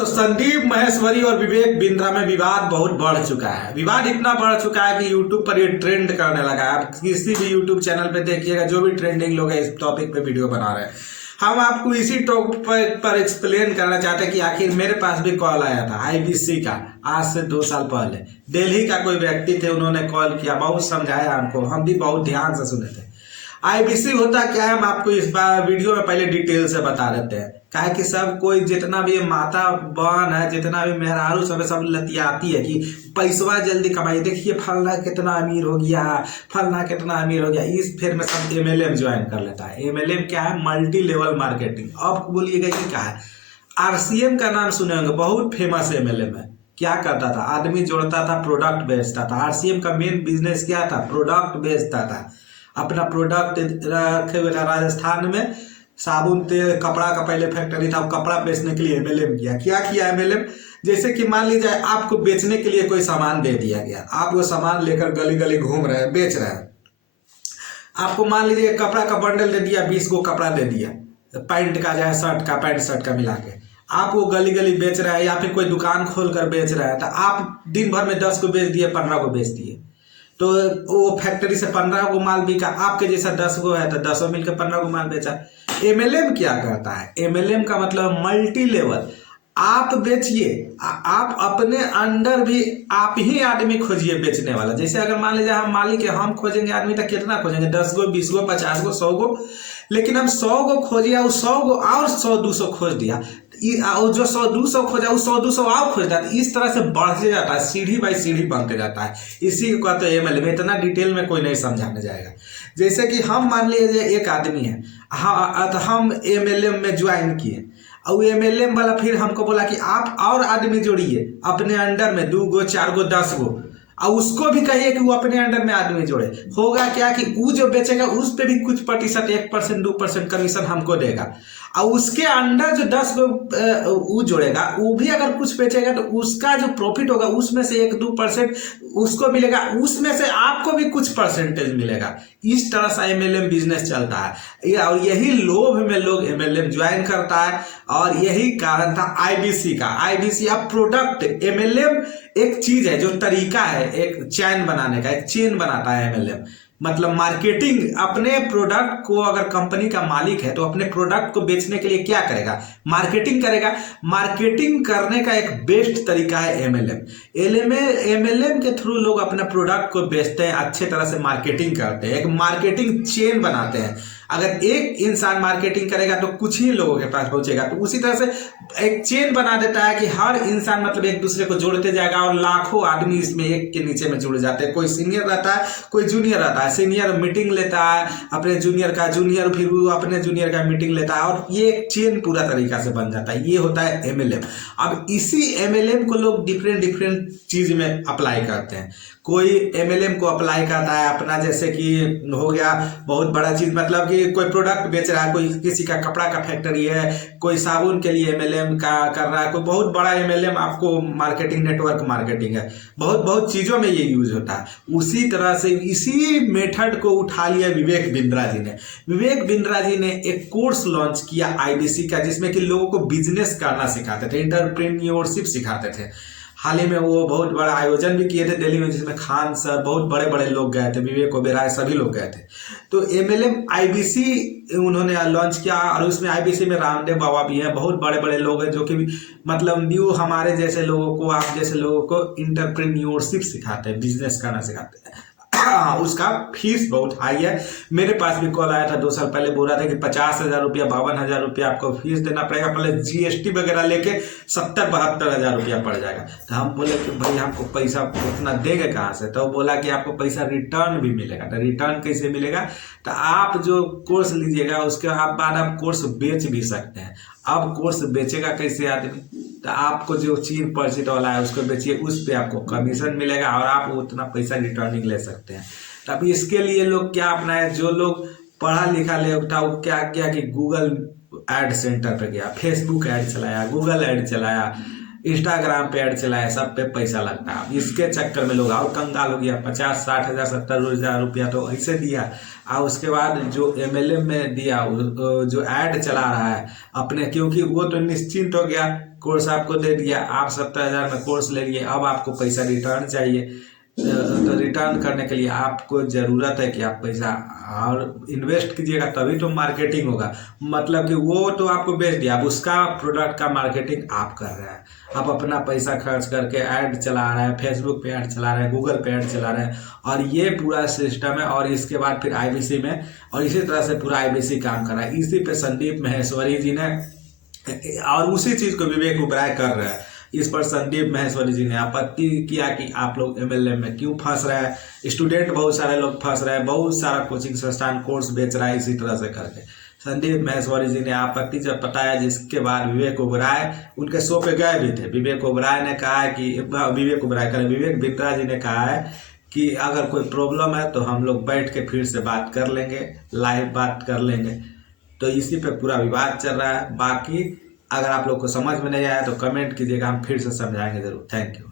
दोस्तों, संदीप माहेश्वरी और विवेक बिंद्रा में विवाद बहुत बढ़ चुका है। विवाद इतना बढ़ चुका है कि यूट्यूब पर ये ट्रेंड करने लगा है। आप किसी भी यूट्यूब चैनल पे देखिएगा, जो भी ट्रेंडिंग लोग हैं इस टॉपिक पे वीडियो बना रहे हैं। हम आपको इसी टॉपिक पर एक्सप्लेन करना चाहते हैं कि आखिर मेरे पास भी कॉल आया था आईबीसी का, आज से 2 साल पहले। दिल्ली का कोई व्यक्ति थे, उन्होंने कॉल किया, बहुत समझाया हमको, हम भी बहुत ध्यान से सुने थे। आईबीसी होता क्या है, हम आपको इस बार वीडियो में पहले डिटेल से बता देते हैं। काहे कि सब कोई जितना भी माता बहन है, जितना भी मेहरारू सब लतियाती है कि पैसवा जल्दी कमाइए। देखिए फलना कितना अमीर हो गया, फलना कितना अमीर हो गया, इस फिर में सब एमएलएम ज्वाइन कर लेता है। एमएलएम क्या है? Multi level marketing. अब बोलिएगा कि क्या है? आरसीएम का नाम सुने होंगे, बहुत फेमस एमएलएम है। क्या करता था? आदमी जोड़ता था, प्रोडक्ट बेचता था। आरसीएम का मेन बिजनेस क्या था? प्रोडक्ट बेचता था। अपना प्रोडक्ट रखे हुए था राजस्थान में, साबुन तेल कपड़ा का पहले फैक्ट्री था। कपड़ा बेचने के लिए एमएलएम किया। क्या किया एमएलएम? जैसे कि मान लीजिए आपको बेचने के लिए कोई सामान दे दिया गया, आप वो सामान लेकर गली गली घूम रहे हैं, बेच रहे हैं। आपको मान लीजिए कपड़ा का बंडल दे दिया, 20 गो कपड़ा दे दिया, पैंट का चाहे शर्ट का, पैंट शर्ट का मिला के। आप वो गली गली बेच रहे हैं या फिर कोई दुकान खोल कर बेच रहे हैं, तो आप दिन भर में 10 को बेच दिए, 15 को बेच दिए, तो वो फैक्ट्री से 15 को माल बिका। आपके जैसा 10 गो है तो 10 मिलकर 15 को माल बेचा। एमएलएम क्या करता है? एमएलएम का मतलब मल्टी लेवल। आप बेचिए, आप अपने अंडर भी आप ही आदमी खोजिए बेचने वाला। जैसे अगर मान लीजिए हम मालिक है, हम खोजेंगे आदमी, तो कितना खोजेंगे? 10 गो, 20 गो, 50 गो, 100 गो। लेकिन हम 100 गो खोजिए, और 100 गो और 100-200 खोज दिया, जो 100-200 खोजा वो 100-200 और खोज जाता है। इस तरह से बढ़ते जाता है, सीढ़ी बाई सीढ़ी बनते जाता है। इसी को कहते हैं एमएलएम। इतना डिटेल में कोई नहीं समझाने जाएगा। जैसे कि हम मान लीजिए एक आदमी है, हाँ, तो हम एमएलएम में ज्वाइन किए, और एमएलएम वाला फिर हमको बोला कि आप और आदमी जोड़िए अपने अंडर में, 2 गो, 4 गो, 10 गो, और उसको भी कहिए कि वो अपने अंडर में आदमी जोड़े। होगा क्या कि वो जो बेचेगा उस पे भी कुछ प्रतिशत, 1%, 2% कमीशन हमको देगा, और उसके अंडर जो 10 गो वो जोड़ेगा, वो भी अगर कुछ बेचेगा तो उसका जो प्रॉफिट होगा उसमें से 1-2% उसको मिलेगा, उसमें से आपको भी कुछ परसेंटेज मिलेगा। इस तरह से एमएलएम बिजनेस चलता है, और यही लोभ में लोग एमएलएम ज्वाइन करता है। और यही कारण था आईबीसी का। आईबीसी अब प्रोडक्ट, एमएलएम एक चीज है, जो तरीका है एक चैन बनाने का, एक चेन बनाता है एमएलएम। मतलब मार्केटिंग, अपने प्रोडक्ट को, अगर कंपनी का मालिक है तो अपने प्रोडक्ट को बेचने के लिए क्या करेगा? मार्केटिंग करेगा। मार्केटिंग करने का एक बेस्ट तरीका है एमएलएम। एमएलएम के थ्रू लोग अपने प्रोडक्ट को बेचते हैं, अच्छे तरह से मार्केटिंग करते हैं, एक मार्केटिंग चेन बनाते हैं। अगर एक इंसान मार्केटिंग करेगा तो कुछ ही लोगों के पास पहुंचेगा, तो उसी तरह से एक चेन बना देता है कि हर इंसान मतलब एक दूसरे को जोड़ते जाएगा, और लाखों आदमी इसमें एक के नीचे में जुड़ जाते हैं। कोई सीनियर रहता है, कोई जूनियर रहता है। सीनियर मीटिंग लेता है अपने जूनियर का, जूनियर फिर वो अपने जूनियर का मीटिंग लेता है, और ये एक चेन पूरा तरीका से बन जाता है। ये होता है एमएलएम। अब इसी एमएलएम को लोग डिफरेंट चीज में अप्लाई करते हैं। कोई एमएलएम को अप्लाई करता है अपना, जैसे कि हो गया बहुत बड़ा चीज, मतलब कि कोई प्रोडक्ट बेच रहा है, कोई किसी का कपड़ा का फैक्ट्री है, कोई साबुन के लिए एमएलएम का कर रहा है, कोई बहुत बड़ा एमएलएम आपको मार्केटिंग, नेटवर्क मार्केटिंग है, बहुत चीजों में ये यूज होता है। उसी तरह से इसी मेथड को उठा लिया विवेक बिंद्रा जी ने। विवेक बिंद्रा जी ने एक कोर्स लॉन्च किया आईबीसी का, जिसमें कि लोगों को बिजनेस करना सिखाते थे, एंटरप्रेन्योरशिप सिखाते थे। हाल ही में वो बहुत बड़ा आयोजन भी किए थे दिल्ली में, जिसमें खान सर, बहुत बड़े बड़े लोग गए थे, विवेक ओबेरॉय, सभी लोग गए थे। तो एमएलएम आईबीसी उन्होंने लॉन्च किया, और उसमें आईबीसी में रामदेव बाबा भी हैं, बहुत बड़े बड़े लोग हैं, जो कि मतलब न्यू हमारे जैसे लोगों को, आप जैसे लोगों को एंटरप्रेन्योरशिप सिखाते हैं, बिजनेस करना सिखाते हैं। उसका फीस बहुत हाई है। मेरे पास भी कॉल आया था 2 साल पहले, बोल रहा था कि 50,000 रुपया, 52,000 रुपया आपको फीस देना पड़ेगा, पहले जीएसटी वगैरह लेके 70-72 रुपया पड़ जाएगा। तो हम बोले कि भाई हमको पैसा उतना देंगे कहाँ से? तो बोला कि आपको पैसा रिटर्न भी मिलेगा। तो रिटर्न कैसे मिलेगा? तो आप जो कोर्स लीजिएगा उसके बाद आप कोर्स बेच भी सकते हैं। अब कोर्स बेचेगा कैसे आदमी? तो आपको जो चीन पर्चिट वाला है उसको बेचिए, उस पर आपको कमीशन मिलेगा, और आप उतना पैसा रिटर्निंग ले सकते हैं। तब इसके लिए लोग क्या अपनाए? जो लोग पढ़ा लिखा लोग था, वो क्या किया कि गूगल एड सेंटर पे गया, फेसबुक ऐड चलाया, गूगल ऐड चलाया, इंस्टाग्राम पे ऐड चलाया, सब पे पैसा लगता है। इसके चक्कर में लोग और कंगाल हो गया। 50-60 हजार 70 रुपया तो ऐसे दिया, और उसके बाद जो एमएलएम में दिया, जो ऐड चला रहा है अपने, क्योंकि वो तो निश्चिंत हो गया कोर्स आपको दे दिया, आप 70,000 में कोर्स ले लिए, अब आपको पैसा रिटर्न चाहिए। तो रिटर्न करने के लिए आपको ज़रूरत है कि आप पैसा और इन्वेस्ट कीजिएगा, तभी तो मार्केटिंग होगा। मतलब कि वो तो आपको बेच दिया, अब उसका प्रोडक्ट का मार्केटिंग आप कर रहे हैं। आप अपना पैसा खर्च करके ऐड चला रहे हैं, फेसबुक पे ऐड चला रहे हैं, गूगल पे ऐड चला रहे हैं, और ये पूरा सिस्टम है। और इसके बाद फिर आईबीसी में, और इसी तरह से पूरा आईबीसी काम कर रहा है। इसी पे संदीप माहेश्वरी जी ने, और उसी चीज़ को विवेक ओबराय कर रहा है। इस पर संदीप माहेश्वरी जी ने आपत्ति किया कि आप लोग एमएलएम में क्यों फंस रहे हैं, स्टूडेंट बहुत सारे लोग फंस रहे हैं, बहुत सारा कोचिंग संस्थान कोर्स बेच रहा है इसी तरह से करके। संदीप माहेश्वरी जी ने आपत्ति जब बताया, जिसके बाद विवेक ओबराय उनके शो पे गए भी थे। विवेक ओबराय ने कहा है कि विवेक बिंद्रा जी ने कहा है कि अगर कोई प्रॉब्लम है तो हम लोग बैठ के फिर से बात कर लेंगे, लाइव बात कर लेंगे। तो इसी पे पूरा विवाद चल रहा है। बाकी अगर आप लोग को समझ में नहीं आया तो कमेंट कीजिएगा, हम फिर से समझाएंगे जरूर। Thank you.